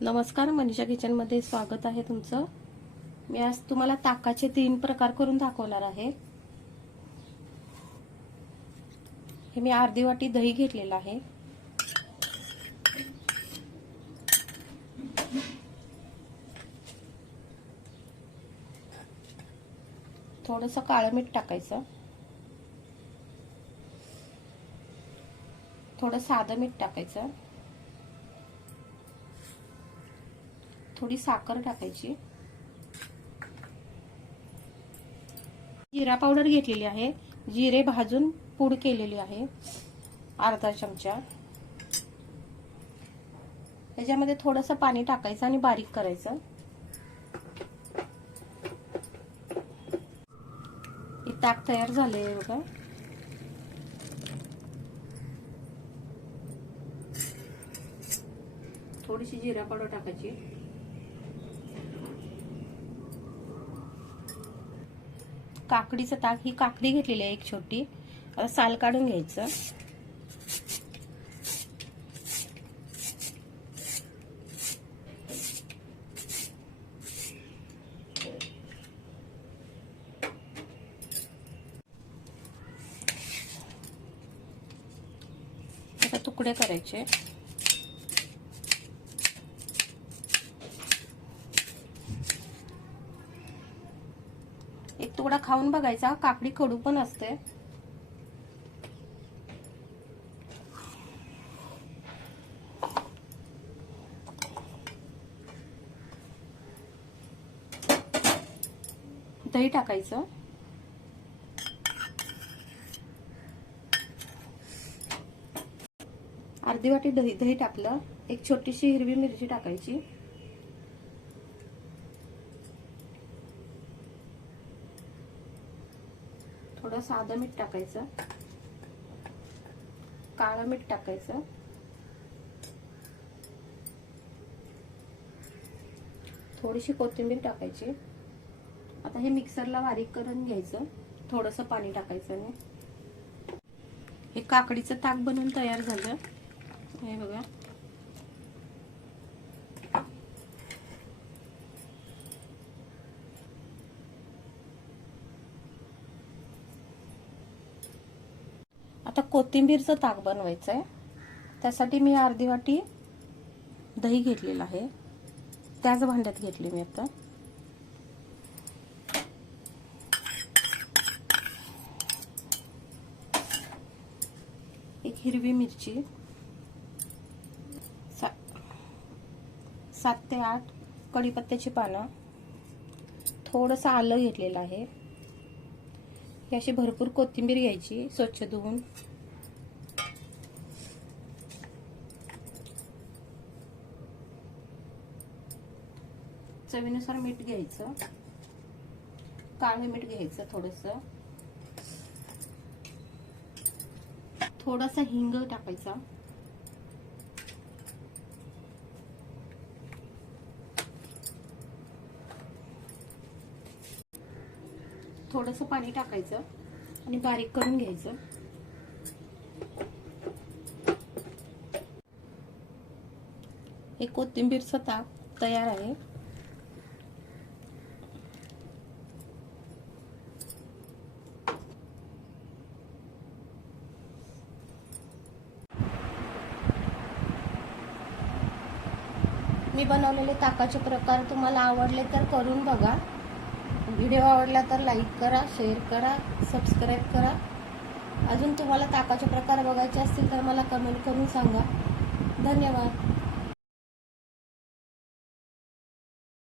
नमस्कार, मनीषा किचनमध्ये स्वागत आहे तुमचं। मी आज तुम्हाला ताकाचे 3 प्रकार करून दाखवणार आहे। हे मी अर्धी वाटी दही घेतलेलं आहे। थोडंसं काळं मीठ टाकायचं, थोडं साधं मीठ टाकायचं, थोडी साखर टाकायची, जिरा पावडर घेतलेली आहे, जिरे भाजून पूड केलेली आहे अर्धा चमचा। याच्यामध्ये थोडंसं पाणी टाकायचं आणि बारीक करायचं। हे ताक तयार झाले बघा। थोडीशी जिरा पावडर टाकायची, काकडीचं ताक, ही काकडी घेतलेली आहे एक छोटी, आता साल काढून घ्यायचं। आता तुकडे करायचे, एक तुकडा खाऊन बघायचा, काकडी कडू पण असते। दही टाकायचं, अर्धी वाटी दही टाकलं, एक छोटीशी हिरवी मिरची टाकायची, थोडं साधं मीठ टाकायचं, काळं मीठ टाकायचं, थोडीशी कोथिंबीर टाकायची। आता हे मिक्सरला बारीक करून घ्यायचं, थोडंसं पाणी टाकायचं आणि हे काकडीचं ताक बनवून तयार झालं। हे बघा, आता कोथिंबीरचं ताक बनवायचं आहे। त्यासाठी मी अर्धी वाटी दही घेतलेलं आहे, त्याच भांड्यात घेतली मी। आता एक हिरवी मिरची, 7 ते 8 कढीपत्त्याची पानं, थोडंसं आलं घेतलेलं आहे। ही अशी भरपूर कोथिंबीर घ्यायची, स्वच्छ धुवून। चवीनुसार मीठ घ्यायचं, काळे मीठ घ्यायचं, थोडासा हिंग टाकायचा, थोडंसं पाणी टाकायचं आणि बारीक करून घ्यायचं। हे कोथिंबीरचं ताक तयार आहे। मी बनवलेले ताकाचे प्रकार तुम्हाला आवडले तर करून बघा। व्हिडिओ आवडला तर लाईक करा, शेअर करा, सबस्क्राईब करा। अजून तुम्हाला ताकाचे प्रकार बघायचे असतील तर मला कमेंट करून सांगा। धन्यवाद।